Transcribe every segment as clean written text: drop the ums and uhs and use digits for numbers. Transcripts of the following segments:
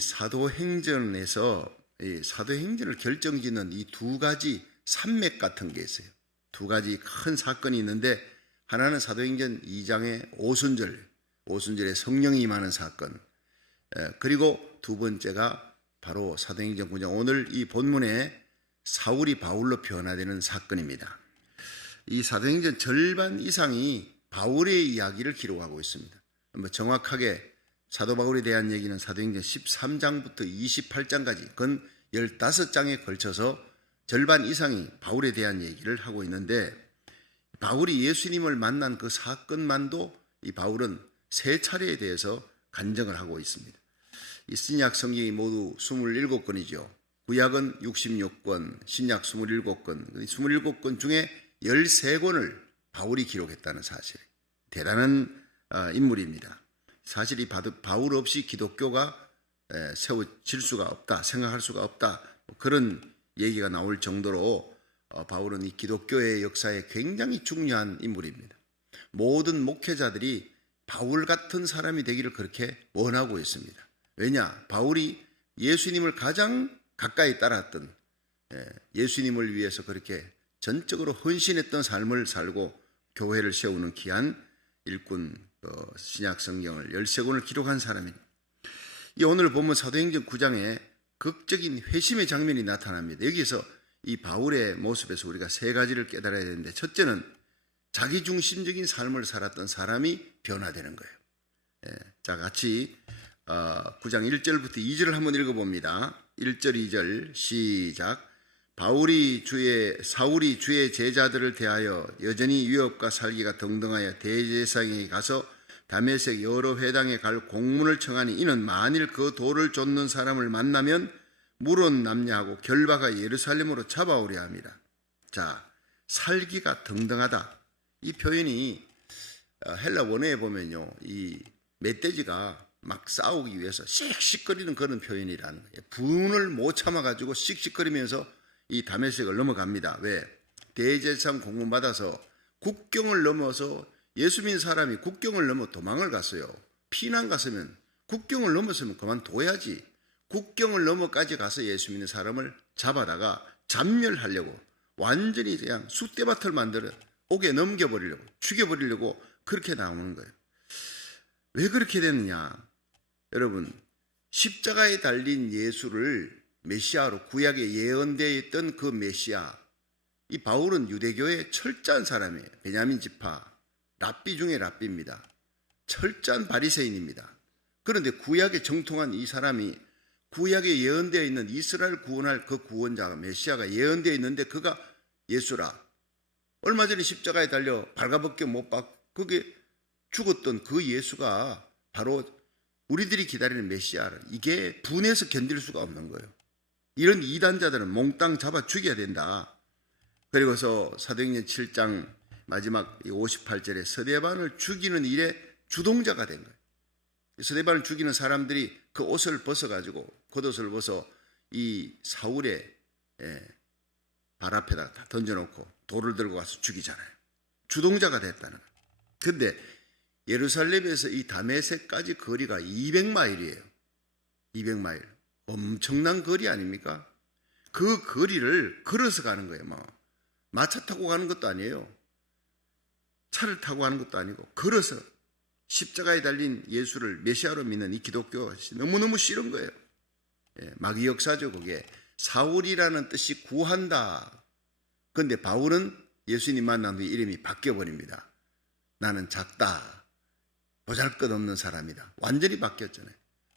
사도행전에서 사도행전을 결정짓는 이 두 가지 산맥 같은 게 있어요. 두 가지 큰 사건이 있는데, 하나는 사도행전 2장의 오순절에 성령이 임하는 사건, 그리고 두 번째가 바로 사도행전 9장, 오늘 이 본문에 사울이 바울로 변화되는 사건입니다. 이 사도행전 절반 이상이 바울의 이야기를 기록하고 있습니다. 정확하게 사도 바울에 대한 얘기는 사도행전 13장부터 28장까지 건 15장에 걸쳐서 절반 이상이 바울에 대한 얘기를 하고 있는데, 바울이 예수님을 만난 그 사건만도 이 바울은 3차례에 대해서 간증을 하고 있습니다. 이 신약 성경이 모두 27권이죠. 구약은 66권, 신약 27권, 27권 중에 13권을 바울이 기록했다는 사실, 대단한 인물입니다. 사실 이 바울 없이 기독교가 세워질 수가 없다, 생각할 수가 없다, 그런 얘기가 나올 정도로 바울은 이 기독교의 역사에 굉장히 중요한 인물입니다. 모든 목회자들이 바울 같은 사람이 되기를 그렇게 원하고 있습니다. 왜냐? 바울이 예수님을 가장 가까이 따랐던, 예수님을 위해서 그렇게 전적으로 헌신했던 삶을 살고 교회를 세우는 귀한 일꾼, 신약 성경을 13권을 기록한 사람입니다. 오늘 보면 사도행전 9장에 극적인 회심의 장면이 나타납니다. 여기서 이 바울의 모습에서 우리가 3가지를 깨달아야 되는데, 첫째는 자기중심적인 삶을 살았던 사람이 변화되는 거예요. 자, 같이 9장 1절부터 2절을 한번 읽어봅니다. 1절 2절 시작. 사울이 주의 제자들을 대하여 여전히 유업과 살기가 등등하여 대제사장에게 가서 다메섹 여러 회당에 갈 공문을 청하니, 이는 만일 그 돌을 쫓는 사람을 만나면 물은 남냐하고 결박하 예루살렘으로 잡아오려 합니다. 자, 살기가 등등하다, 이 표현이 헬라 원어에 보면요, 이 멧돼지가 막 싸우기 위해서 씩씩거리는 그런 표현이라는 거예요. 분을 못 참아가지고 씩씩거리면서 이 다메섹을 넘어갑니다. 왜? 대제사장 공문 받아서 국경을 넘어서 예수 믿는 사람이 국경을 넘어 도망을 갔어요. 피난 갔으면, 국경을 넘었으면 그만둬야지. 국경을 넘어까지 가서 예수 믿는 사람을 잡아다가 잡멸하려고, 완전히 그냥 쑥대밭을 만들어 옥에 넘겨버리려고, 죽여버리려고 그렇게 나오는 거예요. 왜 그렇게 됐느냐? 여러분, 십자가에 달린 예수를 메시아로 구약에 예언되어 있던 그 메시아, 이 바울은 유대교의 철저한 사람이에요. 베냐민 지파, 랍비 중에 랍비입니다. 철저한 바리새인입니다. 그런데 구약에 정통한 이 사람이, 구약에 예언되어 있는 이스라엘 구원할 그 구원자가, 메시아가 예언되어 있는데 그가 예수라. 얼마 전에 십자가에 달려 발가벗겨 못 박고 그게 죽었던 그 예수가 바로 우리들이 기다리는 메시아를, 이게 분해서 견딜 수가 없는 거예요. 이런 이단자들은 몽땅 잡아 죽여야 된다. 그리고서 사도행전 7장 마지막 58절에 스데반을 죽이는 일에 주동자가 된 거예요. 스데반을 죽이는 사람들이 그 옷을 벗어가지고, 겉옷을 벗어 이 사울의 발 앞에다 다 던져놓고 돌을 들고 가서 죽이잖아요. 주동자가 됐다는 거예요. 근데 예루살렘에서 이 다메섹까지 거리가 200마일이에요. 200마일. 엄청난 거리 아닙니까? 그 거리를 걸어서 가는 거예요. 마차 타고 가는 것도 아니에요. 차를 타고 가는 것도 아니고 걸어서 십자가에 달린 예수를 메시아로 믿는 이 기독교가 너무너무 싫은 거예요. 마귀 역사죠. 그게 사울이라는 뜻이 구한다. 그런데 바울은 예수님 만난 후에 이름이 바뀌어버립니다. 나는 작다, 보잘것없는 사람이다. 완전히 바뀌었잖아요.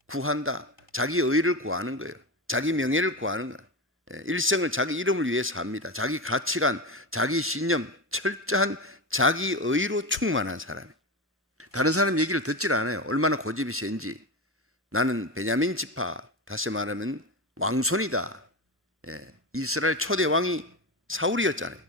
구한다. 자기 의를 구하는 거예요. 자기 명예를 구하는 거예요. 일생을 자기 이름을 위해 삽니다. 자기 가치관, 자기 신념, 철저한 자기 의로 충만한 사람이에요. 다른 사람 얘기를 듣질 않아요. 얼마나 고집이 센지. 나는 베냐민 지파, 다시 말하면 왕손이다. 이스라엘 초대 왕이 사울이었잖아요.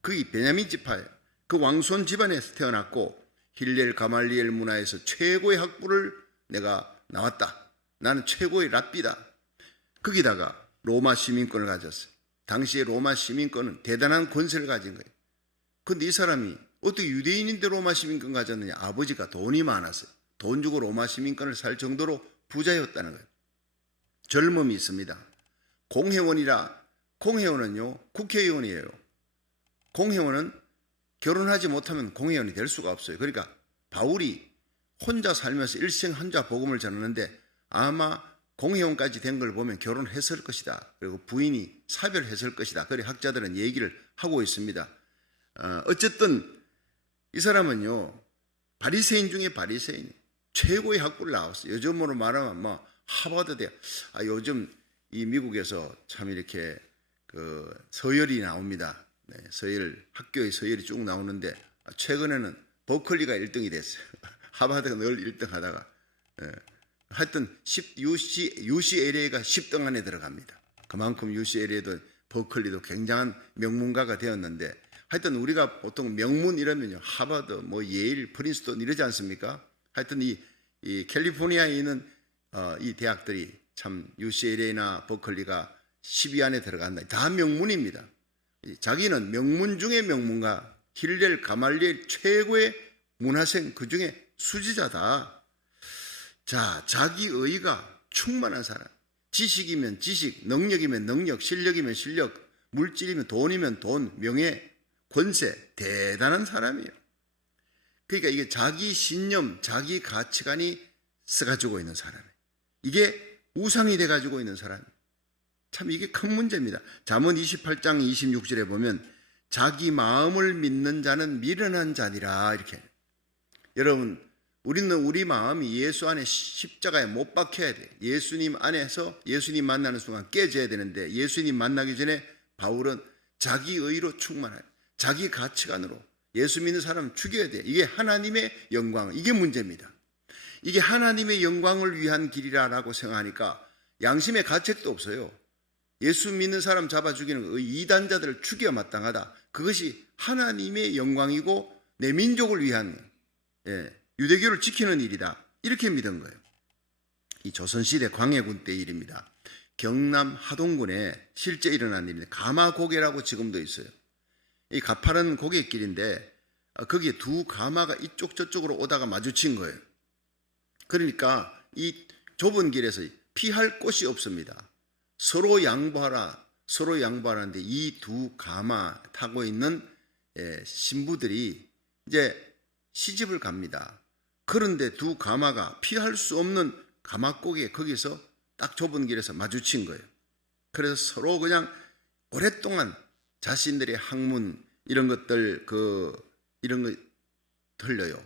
그게 베냐민 지파예요. 그 왕손 집안에서 태어났고 힐렐 가말리엘 문화에서 최고의 학부를 내가 나왔다. 나는 최고의 랍비다. 거기다가 로마 시민권을 가졌어요. 당시에 로마 시민권은 대단한 권세를 가진 거예요. 그런데 이 사람이 어떻게 유대인인데 로마 시민권 가졌느냐? 아버지가 돈이 많았어요. 돈 주고 로마 시민권을 살 정도로 부자였다는 거예요. 젊음이 있습니다. 공회원은요 국회의원이에요. 공회원은 결혼하지 못하면 공회원이 될 수가 없어요. 그러니까 바울이 혼자 살면서 일생 혼자 복음을 전하는데 아마 공회원까지 된 걸 보면 결혼했을 것이다. 그리고 부인이 사별했을 것이다. 그래 학자들은 얘기를 하고 있습니다. 어쨌든 이 사람은요 바리새인 중에 바리새인, 최고의 학부를 나왔어요. 요즘으로 말하면 뭐 하버드 대학. 요즘 이 미국에서 참 이렇게 그 서열이 나옵니다. 네, 학교의 서열이 쭉 나오는데 최근에는 버클리가 1등이 됐어요. 하버드가 늘 1등 하다가 하여튼 UCLA가 10등 안에 들어갑니다. 그만큼 UCLA도 버클리도 굉장한 명문가가 되었는데 하여튼 우리가 보통 명문 이러면요 하버드, 뭐 예일, 프린스턴 이러지 않습니까? 하여튼 이 캘리포니아에 있는 이 대학들이 참 UCLA나 버클리가 10위 안에 들어간다. 다 명문입니다. 자기는 명문 중에 명문가, 힐렐, 가말리엘 최고의 문화생, 그 중에 수지자다. 자, 자기의가 충만한 사람. 지식이면 지식, 능력이면 능력, 실력이면 실력, 물질이면 돈이면 돈, 명예, 권세, 대단한 사람이에요. 그러니까 이게 자기 신념, 자기 가치관이 써가지고 있는 사람이에요. 이게 우상이 돼가지고 있는 사람이에요. 참 이게 큰 문제입니다. 잠언 28장 26절에 보면 자기 마음을 믿는 자는 미련한 자니라 이렇게. 여러분 우리는 우리 마음이 예수 안에 십자가에 못 박혀야 돼. 예수님 안에서 예수님 만나는 순간 깨져야 되는데 예수님 만나기 전에 바울은 자기 의로 충만해요. 자기 가치관으로 예수 믿는 사람은 죽여야 돼. 이게 하나님의 영광, 이게 문제입니다. 이게 하나님의 영광을 위한 길이라고 생각하니까 양심의 가책도 없어요. 예수 믿는 사람 잡아 죽이는 거, 이단자들을 죽여 마땅하다. 그것이 하나님의 영광이고 내 민족을 위한 유대교를 지키는 일이다. 이렇게 믿은 거예요. 이 조선시대 광해군 때 일입니다. 경남 하동군에 실제 일어난 일인데 가마고개라고 지금도 있어요. 이 가파른 고갯길인데 거기에 두 가마가 이쪽 저쪽으로 오다가 마주친 거예요. 그러니까 이 좁은 길에서 피할 곳이 없습니다. 서로 양보하라는데 이 두 가마 타고 있는 신부들이 이제 시집을 갑니다. 그런데 두 가마가 피할 수 없는 가마고개 거기서 딱 좁은 길에서 마주친 거예요. 그래서 서로 그냥 오랫동안 자신들의 학문 이런 것들 이런 거 틀려요.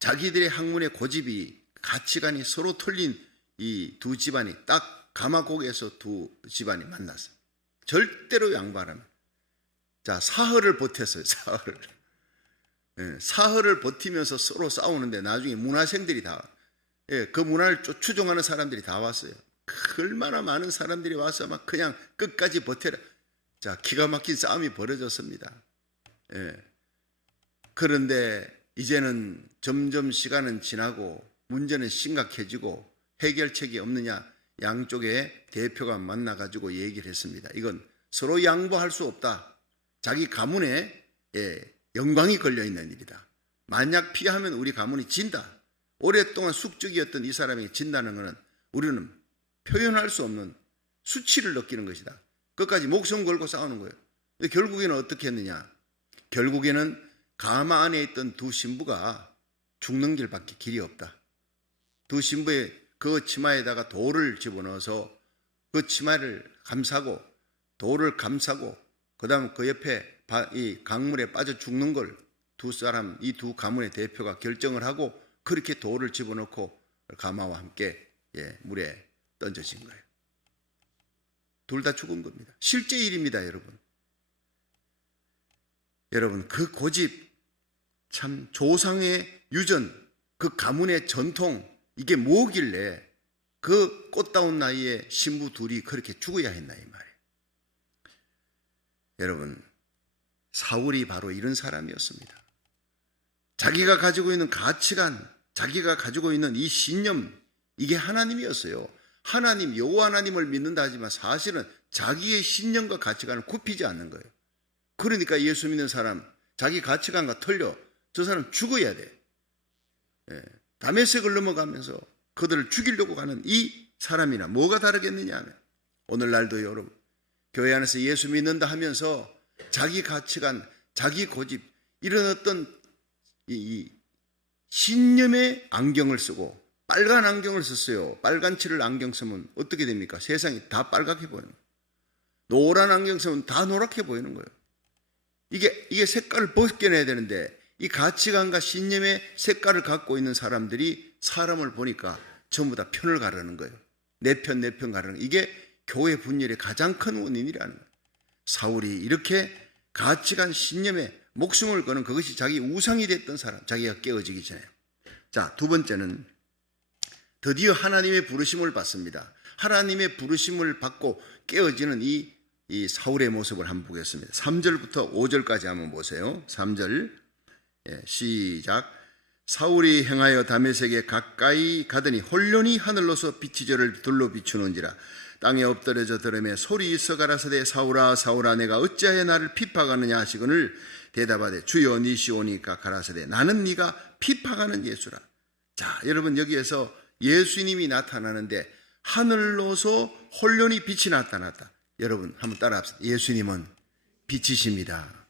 자기들의 학문의 고집이 가치관이 서로 틀린 이 두 집안이 딱 가마고개에서 두 집안이 만났어요. 절대로 양보 안 합니다. 자, 사흘을 버텼어요. 사흘을 버티면서 서로 싸우는데 나중에 문화생들이 그 문화를 추종하는 사람들이 다 왔어요. 얼마나 많은 사람들이 와서 막 그냥 끝까지 버텨라. 자, 기가 막힌 싸움이 벌어졌습니다. 그런데 이제는 점점 시간은 지나고 문제는 심각해지고 해결책이 없느냐. 양쪽의 대표가 만나가지고 얘기를 했습니다. 이건 서로 양보할 수 없다. 자기 가문에 영광이 걸려있는 일이다. 만약 피하면 우리 가문이 진다. 오랫동안 숙적이었던 이 사람이 진다는 것은 우리는 표현할 수 없는 수치를 느끼는 것이다. 끝까지 목숨 걸고 싸우는 거예요. 근데 결국에는 어떻게 했느냐. 결국에는 가마 안에 있던 두 신부가 죽는 길밖에 길이 없다. 두 신부의 그 치마에다가 돌을 집어넣어서 그 치마를 감싸고 돌을 감싸고 그 다음 그 옆에 이 강물에 빠져 죽는 걸 이 두 가문의 대표가 결정을 하고 그렇게 돌을 집어넣고 가마와 함께 물에 던져진 거예요. 둘 다 죽은 겁니다. 실제 일입니다, 여러분. 여러분, 그 고집, 참 조상의 유전, 그 가문의 전통, 이게 뭐길래 그 꽃다운 나이에 신부 둘이 그렇게 죽어야 했나 이 말이에요. 여러분, 사울이 바로 이런 사람이었습니다. 자기가 가지고 있는 가치관, 자기가 가지고 있는 이 신념, 이게 하나님이었어요. 하나님, 여호와 하나님을 믿는다 하지만 사실은 자기의 신념과 가치관을 굽히지 않는 거예요. 그러니까 예수 믿는 사람, 자기 가치관과 틀려 저 사람 죽어야 돼. 다메섹을 넘어가면서 그들을 죽이려고 가는 이 사람이나 뭐가 다르겠느냐 하면 오늘날도 여러분 교회 안에서 예수 믿는다 하면서 자기 가치관, 자기 고집 이런 어떤 이 신념의 안경을 쓰고 빨간 안경을 썼어요. 빨간 칠을 안경 쓰면 어떻게 됩니까? 세상이 다 빨갛게 보이는 거예요. 노란 안경 쓰면 다 노랗게 보이는 거예요. 이게 색깔을 벗겨내야 되는데 이 가치관과 신념의 색깔을 갖고 있는 사람들이 사람을 보니까 전부 다 편을 가르는 거예요. 내 편 가르는 거예요. 이게 교회 분열의 가장 큰 원인이라는 거예요. 사울이 이렇게 가치관, 신념에 목숨을 거는 그것이 자기 우상이 됐던 사람, 자기가 깨어지기 전에. 자, 두 번째는 드디어 하나님의 부르심을 받습니다. 하나님의 부르심을 받고 깨어지는 이 사울의 모습을 한번 보겠습니다. 3절부터 5절까지 한번 보세요. 3절 시작. 사울이 행하여 다메섹에 가까이 가더니 홀련히 하늘로서 빛이 저를 둘러 비추는지라. 땅에 엎드려져 들으며 소리 있어 가라사대 사울아 사울아 내가 어찌하여 나를 핍박하느냐 하시거늘 대답하되 주여 니시오니까 가라사대 나는 네가 핍박하는 예수라. 자, 여러분 여기에서 예수님이 나타나는데 하늘로서 홀련히 빛이 나타났다. 여러분 한번 따라합시다. 예수님은 빛이십니다.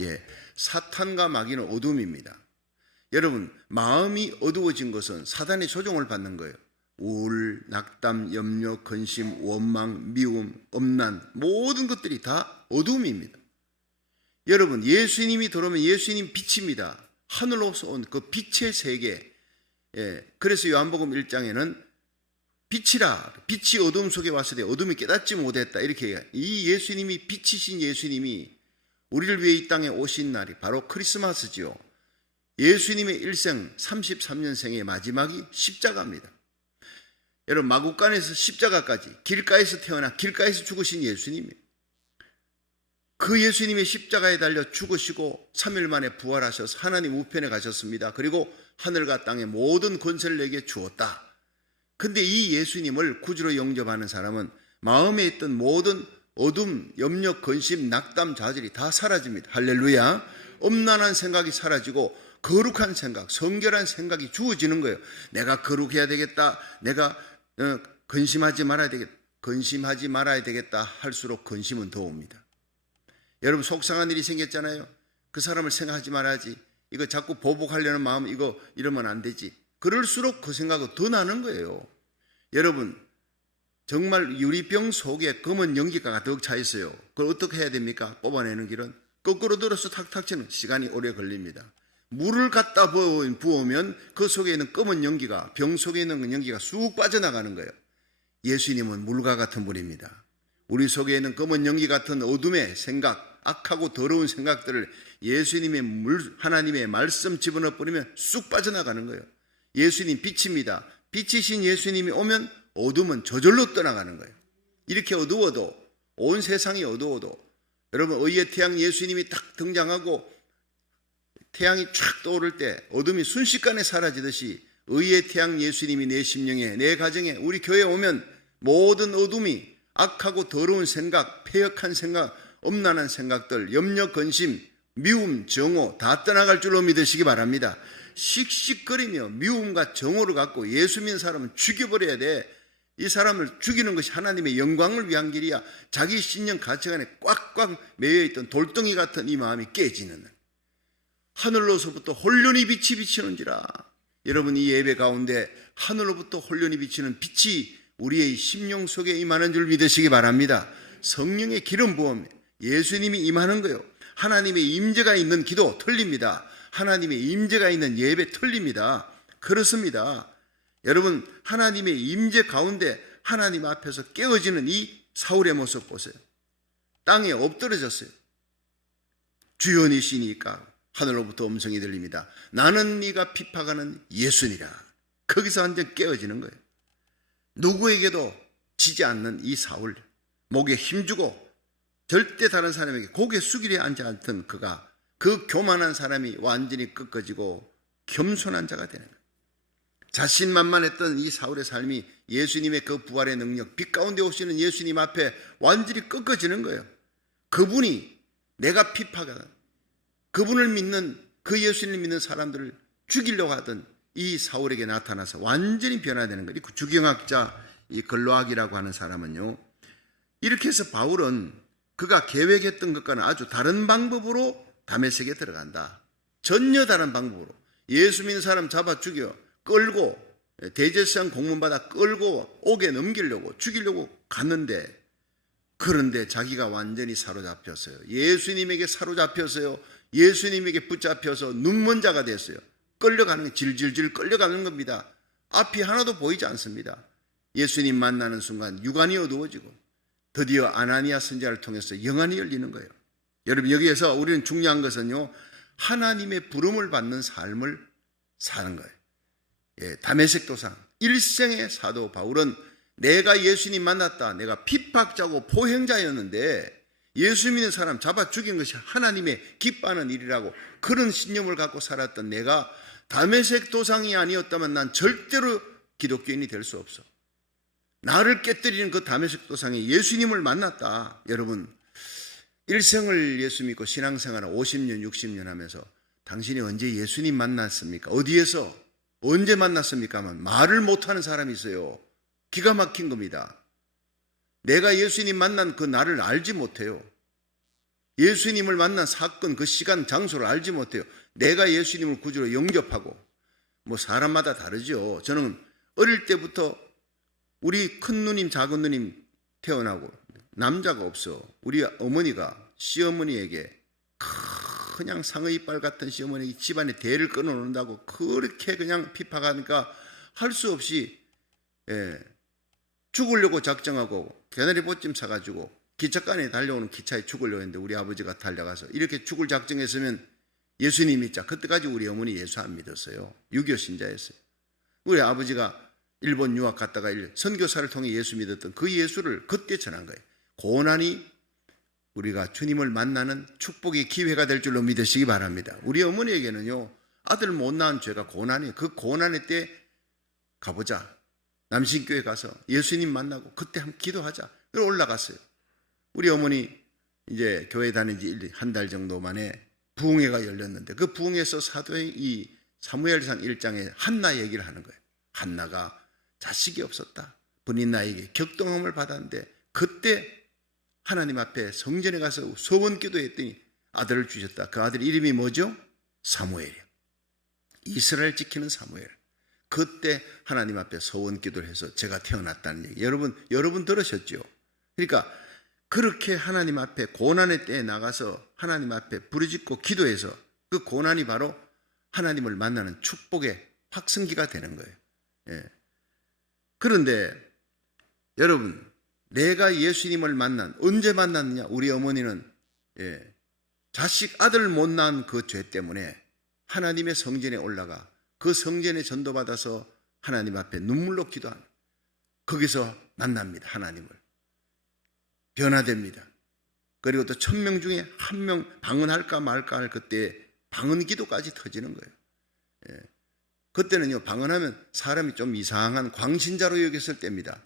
예, 사탄과 마귀는 어둠입니다. 여러분 마음이 어두워진 것은 사단의 조종을 받는 거예요. 우울, 낙담, 염려, 근심, 원망, 미움, 엄난 모든 것들이 다 어둠입니다. 여러분 예수님이 들어오면 예수님 빛입니다. 하늘로서 온 그 빛의 세계. 예, 그래서 요한복음 1장에는 빛이라 빛이 어둠 속에 왔을 때 어둠이 깨닫지 못했다 이렇게 얘기해요. 이 예수님이 빛이신 예수님이 우리를 위해 이 땅에 오신 날이 바로 크리스마스지요. 예수님의 일생 33년생의 마지막이 십자가입니다. 여러분 마구간에서 십자가까지 길가에서 태어나 길가에서 죽으신 예수님이에요. 그 예수님의 십자가에 달려 죽으시고 3일 만에 부활하셔서 하나님 우편에 가셨습니다. 그리고 하늘과 땅의 모든 권세를 내게 주었다. 근데 이 예수님을 구주로 영접하는 사람은 마음에 있던 모든 어둠, 염려, 근심, 낙담, 좌절이 다 사라집니다. 할렐루야. 엄난한 생각이 사라지고 거룩한 생각, 성결한 생각이 주어지는 거예요. 내가 거룩해야 되겠다. 내가 근심하지 말아야 되겠다. 근심하지 말아야 되겠다 할수록 근심은 더 옵니다. 여러분 속상한 일이 생겼잖아요. 그 사람을 생각하지 말아야지. 이거 자꾸 보복하려는 마음 이러면 안 되지. 그럴수록 그 생각은 더 나는 거예요. 여러분 정말 유리병 속에 검은 연기가 가득 차 있어요. 그걸 어떻게 해야 됩니까? 뽑아내는 길은 거꾸로 들어서 탁탁 치는 시간이 오래 걸립니다. 물을 갖다 부으면 그 속에 있는 검은 연기가 병 속에 있는 연기가 쑥 빠져나가는 거예요. 예수님은 물과 같은 분입니다. 우리 속에 있는 검은 연기 같은 어둠의 생각, 악하고 더러운 생각들을 예수님의 하나님의 말씀 집어넣어 버리면 쑥 빠져나가는 거예요. 예수님 빛입니다. 빛이신 예수님이 오면 어둠은 저절로 떠나가는 거예요. 이렇게 어두워도 온 세상이 어두워도 여러분 의의 태양 예수님이 딱 등장하고 태양이 쫙 떠오를 때 어둠이 순식간에 사라지듯이 의의 태양 예수님이 내 심령에 내 가정에 우리 교회에 오면 모든 어둠이 악하고 더러운 생각, 패역한 생각, 엄난한 생각들, 염려, 근심, 미움, 정오 다 떠나갈 줄로 믿으시기 바랍니다. 씩씩거리며 미움과 정오를 갖고 예수 믿는 사람은 죽여버려야 돼. 이 사람을 죽이는 것이 하나님의 영광을 위한 길이야. 자기 신념 가치관에 꽉꽉 매여있던 돌덩이 같은 이 마음이 깨지는 하늘로서부터 홀련히 빛이 비치는지라. 여러분 이 예배 가운데 하늘로부터 홀련히 비치는 빛이 우리의 심령 속에 임하는 줄 믿으시기 바랍니다. 성령의 기름 부음 예수님이 임하는 거예요. 하나님의 임재가 있는 기도 틀립니다. 하나님의 임재가 있는 예배 틀립니다. 그렇습니다. 여러분 하나님의 임재 가운데 하나님 앞에서 깨어지는 이 사울의 모습 보세요. 땅에 엎드러졌어요. 주연이시니까 하늘로부터 음성이 들립니다. 나는 네가 핍박하는 예수니라. 거기서 완전 깨어지는 거예요. 누구에게도 지지 않는 이 사울, 목에 힘주고 절대 다른 사람에게 고개 숙이려 앉지 않던 그가 그 교만한 사람이 완전히 꺾어지고 겸손한 자가 되는 거예요. 자신만만했던 이 사울의 삶이 예수님의 그 부활의 능력, 빛 가운데 오시는 예수님 앞에 완전히 꺾어지는 거예요. 그분이 내가 핍박하던 그분을 믿는 그 예수님을 믿는 사람들을 죽이려고 하던 이 사울에게 나타나서 완전히 변화되는 거예요. 그 주경학자 이 글로악이라고 하는 사람은요, 이렇게 해서 바울은 그가 계획했던 것과는 아주 다른 방법으로 다메섹에 들어간다. 전혀 다른 방법으로 예수 믿는 사람 잡아 죽여 끌고 대제사장 공문받아 끌고 옥에 넘기려고 죽이려고 갔는데, 그런데 자기가 완전히 사로잡혔어요. 예수님에게 사로잡혔어요. 예수님에게 붙잡혀서 눈먼 자가 됐어요. 끌려가는, 질질질 끌려가는 겁니다. 앞이 하나도 보이지 않습니다. 예수님 만나는 순간 육안이 어두워지고 드디어 아나니아 선지자를 통해서 영안이 열리는 거예요. 여러분, 여기에서 우리는 중요한 것은요, 하나님의 부름을 받는 삶을 사는 거예요. 예, 다메섹 도상 일생의 사도 바울은 내가 예수님 만났다, 내가 핍박자고 포행자였는데 예수 믿는 사람 잡아 죽인 것이 하나님의 기뻐하는 일이라고 그런 신념을 갖고 살았던 내가 다메섹 도상이 아니었다면 난 절대로 기독교인이 될 수 없어. 나를 깨뜨리는 그 다메섹 도상이 예수님을 만났다. 여러분, 일생을 예수 믿고 신앙생활을 50년 60년 하면서 당신이 언제 예수님 만났습니까? 어디에서 언제 만났습니까? 하면 말을 못하는 사람이 있어요. 기가 막힌 겁니다. 내가 예수님 만난 그 날을 알지 못해요. 예수님을 만난 사건, 그 시간, 장소를 알지 못해요. 내가 예수님을 구주로 영접하고, 뭐 사람마다 다르죠. 저는 어릴 때부터 우리 큰 누님, 작은 누님 태어나고 남자가 없어. 우리 어머니가 시어머니에게, 그냥 상의빨 같은 시어머니 집안에 대를 끊어놓는다고 그렇게 그냥 핍박하니까 할 수 없이, 죽으려고 작정하고 개나리 보찜 사가지고 기차간에 달려오는 기차에 죽으려고 했는데 우리 아버지가 달려가서 이렇게 죽을 작정했으면 예수님 믿자. 그때까지 우리 어머니 예수 안 믿었어요. 유교 신자였어요. 우리 아버지가 일본 유학 갔다가 선교사를 통해 예수 믿었던 그 예수를 그때 전한 거예요. 고난이 우리가 주님을 만나는 축복의 기회가 될 줄로 믿으시기 바랍니다. 우리 어머니에게는요, 아들 못 낳은 죄가 고난이에요. 그 고난의 때 가보자. 남신교회 가서 예수님 만나고 그때 한번 기도하자. 그래서 올라갔어요. 우리 어머니 이제 교회 다닌 지 한 달 정도 만에 부흥회가 열렸는데, 그 부흥회에서 사도행 이 사무엘상 1장에 한나 얘기를 하는 거예요. 한나가 자식이 없었다. 분인나에게 격동함을 받았는데 그때 하나님 앞에 성전에 가서 소원 기도했더니 아들을 주셨다. 그 아들 이름이 뭐죠? 사무엘이요. 이스라엘 지키는 사무엘. 그때 하나님 앞에 소원 기도를 해서 제가 태어났다는 얘기. 여러분 들으셨죠? 그러니까 그렇게 하나님 앞에 고난의 때에 나가서 하나님 앞에 부르짖고 기도해서 그 고난이 바로 하나님을 만나는 축복의 확성기가 되는 거예요. 예. 그런데 여러분, 내가 예수님을 언제 만났느냐? 우리 어머니는 자식 아들 못 낳은 그 죄 때문에 하나님의 성전에 올라가 그 성전에 전도받아서 하나님 앞에 눈물로 기도하는, 거기서 만납니다. 하나님을. 변화됩니다. 그리고 또 1000명 중에 1명 방언할까 말까 할 그때 방언 기도까지 터지는 거예요. 그때는요, 방언하면 사람이 좀 이상한 광신자로 여겼을 때입니다.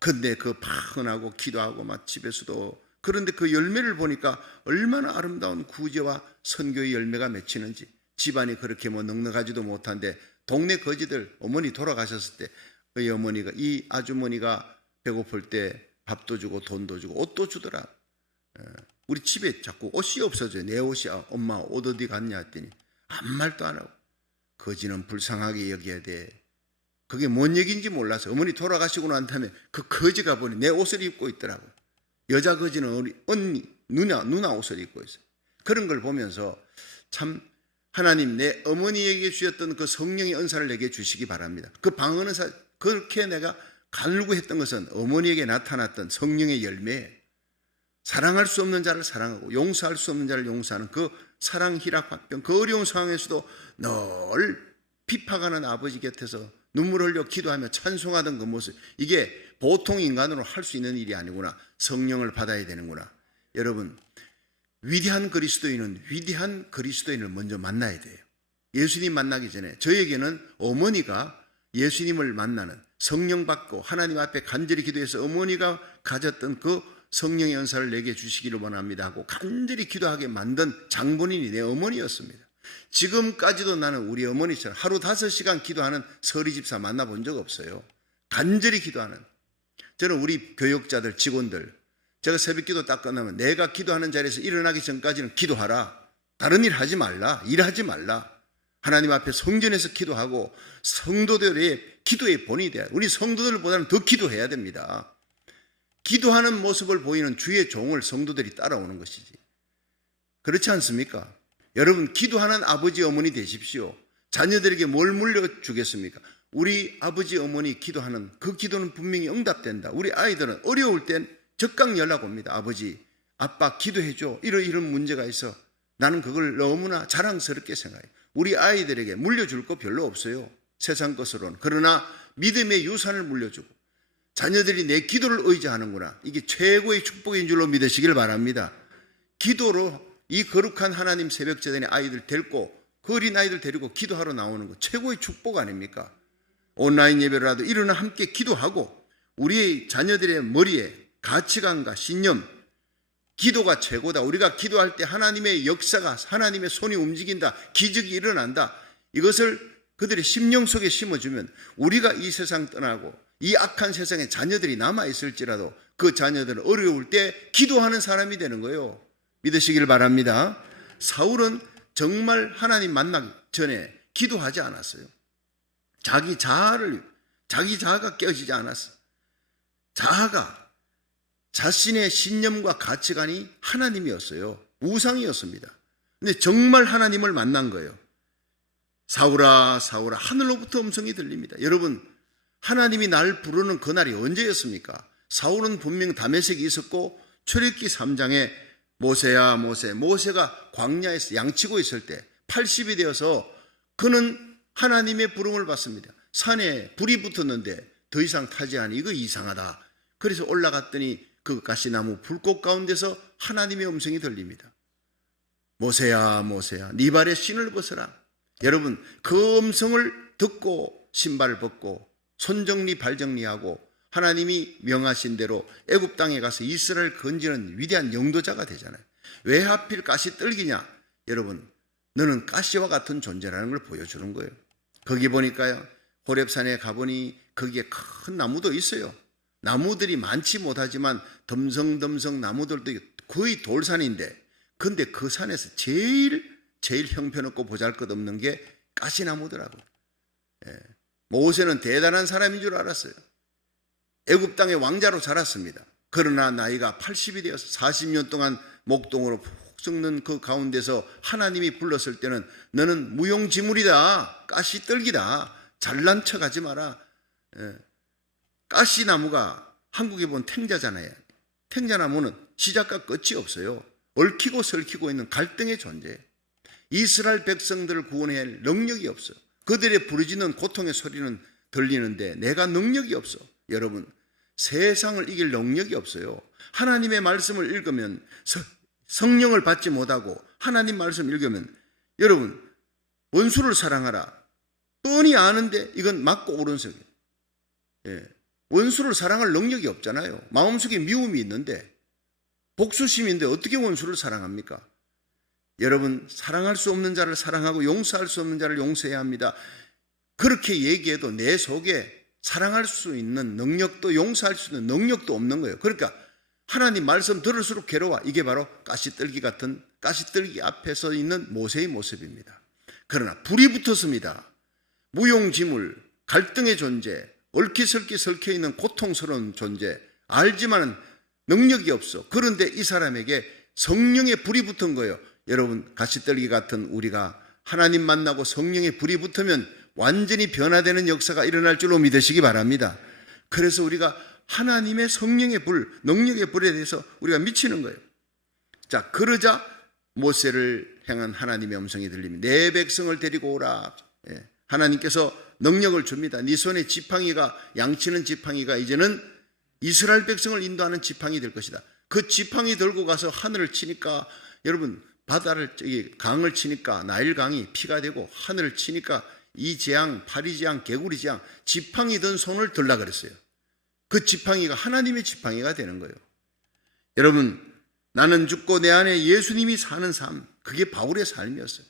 근데 그 방언하고 기도하고 막 집에서도, 그런데 그 열매를 보니까 얼마나 아름다운 구제와 선교의 열매가 맺히는지. 집안이 그렇게 뭐 넉넉하지도 못한데 동네 거지들, 어머니 돌아가셨을 때 이 어머니가, 이 아주머니가 배고플 때 밥도 주고 돈도 주고 옷도 주더라. 우리 집에 자꾸 옷이 없어져요. 내 옷이, 엄마 옷 어디 갔냐 했더니 아무 말도 안 하고. 거지는 불쌍하게 여겨야 돼. 그게 뭔 얘기인지 몰라서 어머니 돌아가시고 난 다음에 그 거지가 보니 내 옷을 입고 있더라고. 여자 거지는 우리 언니, 누나 옷을 입고 있어요. 그런 걸 보면서 참, 하나님, 내 어머니에게 주셨던 그 성령의 은사를 내게 주시기 바랍니다. 그 방언 은사, 그렇게 내가 간구했던 것은 어머니에게 나타났던 성령의 열매, 사랑할 수 없는 자를 사랑하고 용서할 수 없는 자를 용서하는 그 사랑 희락 화평, 그 어려운 상황에서도 늘 핍박하는 아버지 곁에서 눈물 흘려 기도하며 찬송하던 그 모습, 이게 보통 인간으로 할 수 있는 일이 아니구나. 성령을 받아야 되는구나. 여러분, 위대한 그리스도인을 먼저 만나야 돼요. 예수님 만나기 전에 저에게는 어머니가 예수님을 만나는, 성령 받고 하나님 앞에 간절히 기도해서 어머니가 가졌던 그 성령의 은사를 내게 주시기를 원합니다 하고 간절히 기도하게 만든 장본인이 내 어머니였습니다. 지금까지도 나는 우리 어머니처럼 하루 5시간 기도하는 서리 집사 만나본 적 없어요. 간절히 기도하는, 저는 우리 교역자들, 직원들, 제가 새벽기도 딱 끝나면 내가 기도하는 자리에서 일어나기 전까지는 기도하라. 다른 일 하지 말라. 일하지 말라. 하나님 앞에 성전에서 기도하고 성도들의 기도의 본이 돼야, 우리 성도들보다는 더 기도해야 됩니다. 기도하는 모습을 보이는 주의 종을 성도들이 따라오는 것이지. 그렇지 않습니까? 여러분, 기도하는 아버지 어머니 되십시오. 자녀들에게 뭘 물려주겠습니까? 우리 아버지 어머니 기도하는 그 기도는 분명히 응답된다. 우리 아이들은 어려울 땐 적각 연락 옵니다. 아버지, 아빠 기도해줘. 이런 문제가 있어. 나는 그걸 너무나 자랑스럽게 생각해요. 우리 아이들에게 물려줄 거 별로 없어요. 세상 것으로는. 그러나 믿음의 유산을 물려주고 자녀들이 내 기도를 의지하는구나. 이게 최고의 축복인 줄로 믿으시길 바랍니다. 기도로 이 거룩한 하나님 새벽제단의 아이들 데리고, 그 어린 아이들 데리고 기도하러 나오는 거 최고의 축복 아닙니까? 온라인 예배라도 일어나 함께 기도하고 우리의 자녀들의 머리에 가치관과 신념, 기도가 최고다. 우리가 기도할 때 하나님의 역사가, 하나님의 손이 움직인다. 기적이 일어난다. 이것을 그들의 심령 속에 심어주면 우리가 이 세상 떠나고 이 악한 세상에 자녀들이 남아있을지라도 그 자녀들은 어려울 때 기도하는 사람이 되는 거예요. 믿으시길 바랍니다. 사울은 정말 하나님 만나기 전에 기도하지 않았어요. 자기 자아가 깨어지지 않았어. 자신의 신념과 가치관이 하나님이었어요. 우상이었습니다. 근데 정말 하나님을 만난 거예요. 사울아, 사울아, 하늘로부터 음성이 들립니다. 여러분, 하나님이 날 부르는 그날이 언제였습니까? 사울은 분명 다메섹이 있었고 출애굽기 3장에 모세야 모세, 모세가 광야에서 양치고 있을 때 80이 되어서 그는 하나님의 부름을 받습니다. 산에 불이 붙었는데 더 이상 타지 않으니 이거 이상하다. 그래서 올라갔더니 그 가시나무 불꽃 가운데서 하나님의 음성이 들립니다. 모세야 모세야, 네 발에 신을 벗어라. 여러분, 그 음성을 듣고 신발을 벗고 손정리 발정리하고 하나님이 명하신 대로 애굽 땅에 가서 이스라엘 건지는 위대한 영도자가 되잖아요. 왜 하필 가시떨기냐? 여러분, 너는 가시와 같은 존재라는 걸 보여주는 거예요. 거기 보니까요, 호렙산에 가보니 거기에 큰 나무도 있어요. 나무들이 많지 못하지만 덤성덤성 나무들도 거의 돌산인데, 근데 그 산에서 제일 형편없고 보잘것없는 게 가시나무더라고. 모세는 대단한 사람인 줄 알았어요. 애굽 땅의 왕자로 자랐습니다. 그러나 나이가 80이 되어서 40년 동안 목동으로 푹 썩는 그 가운데서 하나님이 불렀을 때는 너는 무용지물이다, 가시떨기다, 잘난 척하지 마라. 가시나무가 한국에 본 탱자잖아요. 탱자나무는 시작과 끝이 없어요. 얽히고 설키고 있는 갈등의 존재. 이스라엘 백성들을 구원할 능력이 없어. 그들의 부르짖는 고통의 소리는 들리는데 내가 능력이 없어. 여러분, 세상을 이길 능력이 없어요. 하나님의 말씀을 읽으면, 성령을 받지 못하고 하나님 말씀 읽으면, 여러분, 원수를 사랑하라. 뻔히 아는데 이건 맞고 오른석이에요. 원수를 사랑할 능력이 없잖아요. 마음속에 미움이 있는데, 복수심인데 어떻게 원수를 사랑합니까? 여러분, 사랑할 수 없는 자를 사랑하고 용서할 수 없는 자를 용서해야 합니다. 그렇게 얘기해도 내 속에 사랑할 수 있는 능력도 용서할 수 있는 능력도 없는 거예요. 그러니까 하나님 말씀 들을수록 괴로워. 이게 바로 가시떨기 같은, 가시떨기 앞에 서 있는 모세의 모습입니다. 그러나 불이 붙었습니다. 무용지물, 갈등의 존재, 얽히설키 설켜있는 고통스러운 존재, 알지만은 능력이 없어. 그런데 이 사람에게 성령의 불이 붙은 거예요. 여러분, 가시떨기 같은 우리가 하나님 만나고 성령의 불이 붙으면 완전히 변화되는 역사가 일어날 줄로 믿으시기 바랍니다. 그래서 우리가 하나님의 성령의 불, 능력의 불에 대해서 우리가 미치는 거예요. 자, 그러자 모세를 향한 하나님의 음성이 들리면 내 백성을 데리고 오라. 하나님께서 능력을 줍니다. 네 손에 지팡이가, 양치는 지팡이가 이제는 이스라엘 백성을 인도하는 지팡이 될 것이다. 그 지팡이 들고 가서 하늘을 치니까, 여러분, 강을 치니까 나일강이 피가 되고, 하늘을 치니까 이 재앙, 파리 재앙, 개구리 재앙, 지팡이 든 손을 들라 그랬어요. 그 지팡이가 하나님의 지팡이가 되는 거예요. 여러분, 나는 죽고 내 안에 예수님이 사는 삶, 그게 바울의 삶이었어요.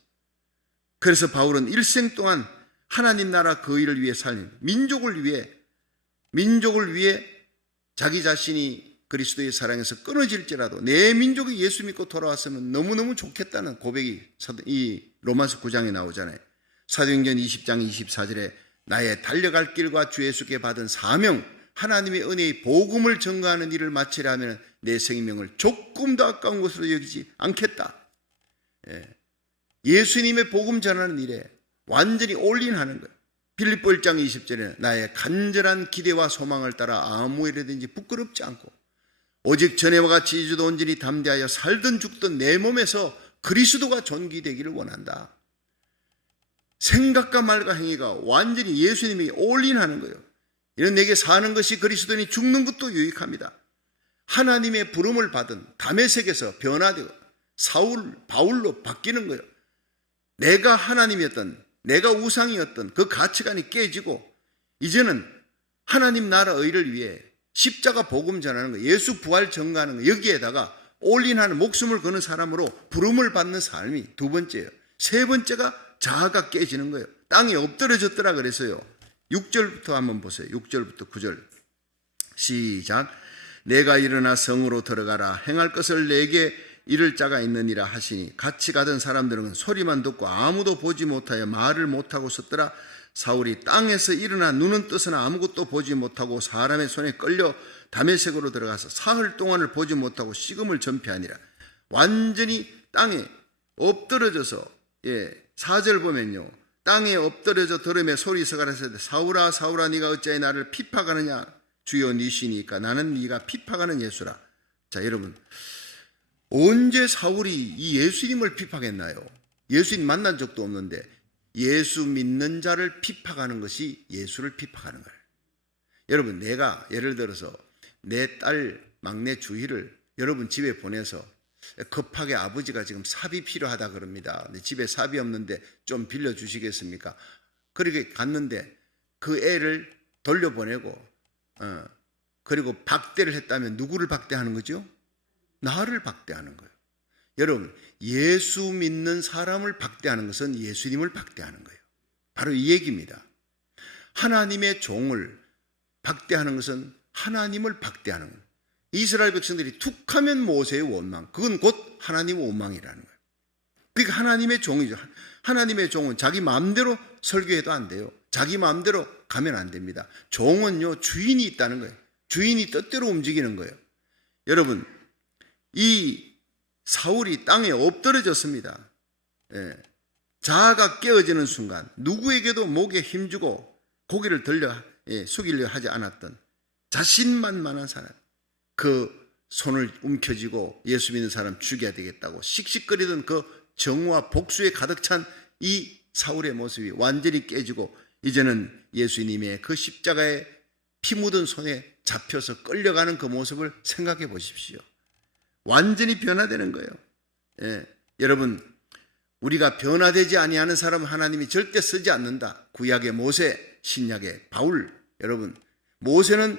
그래서 바울은 일생 동안 하나님 나라 그 일을 위해 살린, 민족을 위해 자기 자신이 그리스도의 사랑에서 끊어질지라도 내 민족이 예수 믿고 돌아왔으면 너무너무 좋겠다는 고백이 이 로마서 9장에 나오잖아요. 사도행전 20장 24절에 나의 달려갈 길과 주 예수께 받은 사명, 하나님의 은혜의 복음을 전가하는 일을 마치려 하면 내 생명을 조금도 아까운 것으로 여기지 않겠다. 예수님의 복음 전하는 일에 완전히 올인하는 거예요. 빌립보 1장 20절에 나의 간절한 기대와 소망을 따라 아무 일이든지 부끄럽지 않고 오직 전에와 같이 이주도 온전히 담대하여 살든 죽든 내 몸에서 그리스도가 존귀되기를 원한다. 생각과 말과 행위가 완전히 예수님에게 올인하는 거예요. 이런 내게 사는 것이 그리스도니 죽는 것도 유익합니다. 하나님의 부름을 받은 다메섹에서 변화되고 바울로 바뀌는 거예요. 내가 하나님이었던, 내가 우상이었던 그 가치관이 깨지고 이제는 하나님 나라 의를 위해 십자가 복음 전하는 거, 예수 부활 전가하는 거, 여기에다가 올인하는 목숨을 거는 사람으로 부름을 받는 삶이 두 번째예요. 세 번째가 자아가 깨지는 거예요. 땅에 엎드려졌더라 그랬어요. 6절부터 한번 보세요. 6절부터 9절 시작. 내가 일어나 성으로 들어가라. 행할 것을 내게 이를 자가 있느니라 하시니 같이 가던 사람들은 소리만 듣고 아무도 보지 못하여 말을 못하고 섰더라. 사울이 땅에서 일어나 눈은 뜨서나 아무것도 보지 못하고 사람의 손에 끌려 다메섹으로 들어가서 사흘 동안을 보지 못하고 식음을 전폐하니라. 완전히 땅에 엎드러져서 4절 보면요, 땅에 엎드려져 들음에 소리 서가라사대 사울아 사울아 네가 어찌하여 나를 핍박하느냐. 주여 니시니까 나는 네가 핍박하는 예수라. 자, 여러분, 언제 사울이 이 예수님을 핍박했나요? 예수님 만난 적도 없는데 예수 믿는 자를 핍박하는 것이 예수를 핍박하는 거예요. 여러분, 내가 예를 들어서 내 딸 막내 주희를 여러분 집에 보내서 급하게 아버지가 지금 삽이 필요하다 그럽니다. 근데 집에 삽이 없는데 좀 빌려주시겠습니까? 그렇게 갔는데 그 애를 돌려보내고 그리고 박대를 했다면 누구를 박대하는 거죠? 나를 박대하는 거예요. 여러분, 예수 믿는 사람을 박대하는 것은 예수님을 박대하는 거예요. 바로 이 얘기입니다. 하나님의 종을 박대하는 것은 하나님을 박대하는 거예요. 이스라엘 백성들이 툭하면 모세의 원망, 그건 곧 하나님의 원망이라는 거예요. 그러니까 하나님의 종이죠. 하나님의 종은 자기 마음대로 설교해도 안 돼요. 자기 마음대로 가면 안 됩니다. 종은요, 주인이 있다는 거예요. 주인이 뜻대로 움직이는 거예요. 여러분, 이 사울이 땅에 엎드려졌습니다. 자아가 깨어지는 순간 누구에게도 목에 힘주고 고개를 숙이려 하지 않았던 자신만만한 사람, 그 손을 움켜쥐고 예수 믿는 사람 죽여야 되겠다고 씩씩거리던 그 정오와 복수에 가득 찬 이 사울의 모습이 완전히 깨지고 이제는 예수님의 그 십자가에 피 묻은 손에 잡혀서 끌려가는 그 모습을 생각해 보십시오. 완전히 변화되는 거예요. 여러분, 우리가 변화되지 아니하는 사람은 하나님이 절대 쓰지 않는다. 구약의 모세, 신약의 바울. 여러분, 모세는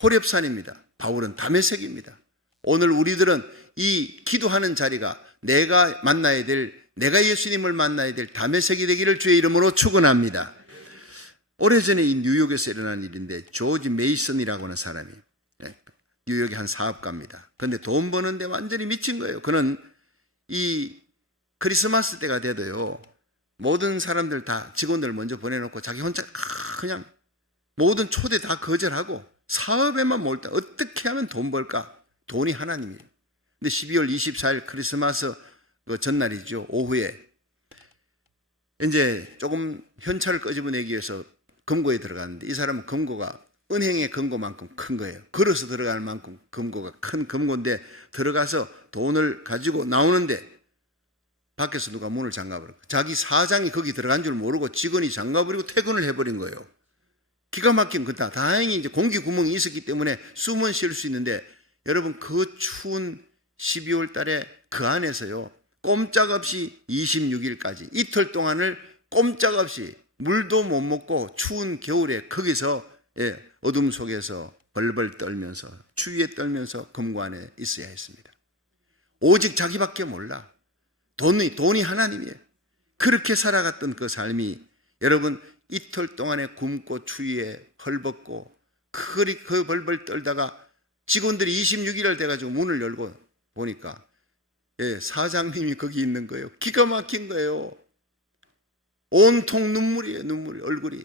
호렙산입니다. 바울은 다메섹입니다. 오늘 우리들은 이 기도하는 자리가 내가 예수님을 만나야 될 다메섹이 되기를 주의 이름으로 축원합니다. 오래전에 이 뉴욕에서 일어난 일인데 조지 메이슨이라고 하는 사람이 뉴욕의 한 사업가입니다. 그런데 돈 버는데 완전히 미친 거예요. 그는 이 크리스마스 때가 돼도요, 모든 사람들 다 직원들 먼저 보내놓고 자기 혼자 그냥 모든 초대 다 거절하고 사업에만 몰다. 어떻게 하면 돈 벌까? 돈이 하나님이에요. 근데 12월 24일 크리스마스 그 전날이죠. 오후에 이제 조금 현찰을 끄집어내기 위해서 금고에 들어갔는데 이 사람은 금고가 은행의 금고만큼 큰 거예요. 걸어서 들어갈 만큼 금고가 큰 금고인데 들어가서 돈을 가지고 나오는데 밖에서 누가 문을 잠가버렸고 자기 사장이 거기 들어간 줄 모르고 직원이 잠가버리고 퇴근을 해버린 거예요. 기가 막힌 거다. 다행히 이제 공기 구멍이 있었기 때문에 숨은 쉴 수 있는데 여러분, 그 추운 12월 달에 그 안에서요, 꼼짝없이 26일까지 이틀 동안을 꼼짝없이 물도 못 먹고 추운 겨울에 거기서 어둠 속에서 벌벌 떨면서 추위에 떨면서 금고 안에 있어야 했습니다. 오직 자기밖에 몰라. 돈이 하나님이에요. 그렇게 살아갔던 그 삶이 여러분, 이틀 동안에 굶고 추위에 헐벗고 그 벌벌 떨다가 직원들이 26일 돼가지고 문을 열고 보니까 사장님이 거기 있는 거예요. 기가 막힌 거예요. 온통 눈물이에요. 눈물이, 얼굴이.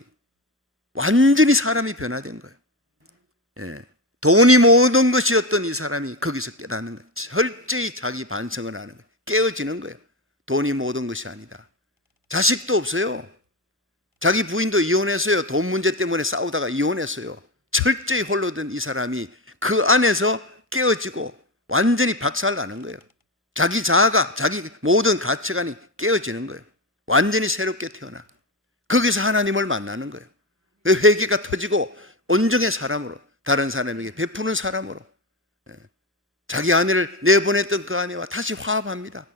완전히 사람이 변화된 거예요. 돈이 모든 것이었던 이 사람이 거기서 깨닫는 거예요. 철저히 자기 반성을 하는 거예요. 깨어지는 거예요. 돈이 모든 것이 아니다. 자식도 없어요. 자기 부인도 이혼했어요. 돈 문제 때문에 싸우다가 이혼했어요. 철저히 홀로 된 이 사람이 그 안에서 깨어지고 완전히 박살나는 거예요. 자기 자아가, 자기 모든 가치관이 깨어지는 거예요. 완전히 새롭게 태어나. 거기서 하나님을 만나는 거예요. 회개가 터지고 온정의 사람으로, 다른 사람에게 베푸는 사람으로, 자기 아내를 내보냈던 그 아내와 다시 화합합니다.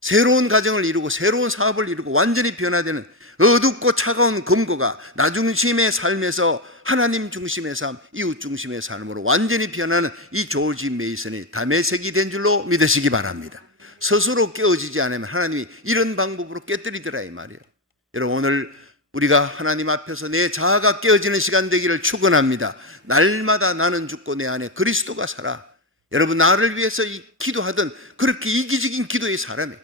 새로운 가정을 이루고 새로운 사업을 이루고 완전히 변화되는 어둡고 차가운 검거가 나 중심의 삶에서 하나님 중심의 삶, 이웃 중심의 삶으로 완전히 변하는 이 조지 메이슨의 담에색이 된 줄로 믿으시기 바랍니다. 스스로 깨어지지 않으면 하나님이 이런 방법으로 깨뜨리더라 이 말이에요. 여러분, 오늘 우리가 하나님 앞에서 내 자아가 깨어지는 시간 되기를 축원합니다. 날마다 나는 죽고 내 안에 그리스도가 살아. 여러분, 나를 위해서 기도하던 그렇게 이기적인 기도의 사람이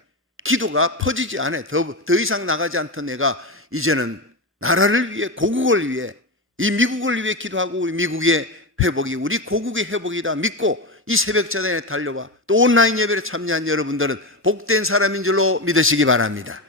기도가 퍼지지 않아. 더 이상 나가지 않던 내가 이제는 나라를 위해, 고국을 위해, 이 미국을 위해 기도하고 우리 미국의 회복이 우리 고국의 회복이다 믿고 이 새벽자단에 달려와 또 온라인 예배를 참여한 여러분들은 복된 사람인 줄로 믿으시기 바랍니다.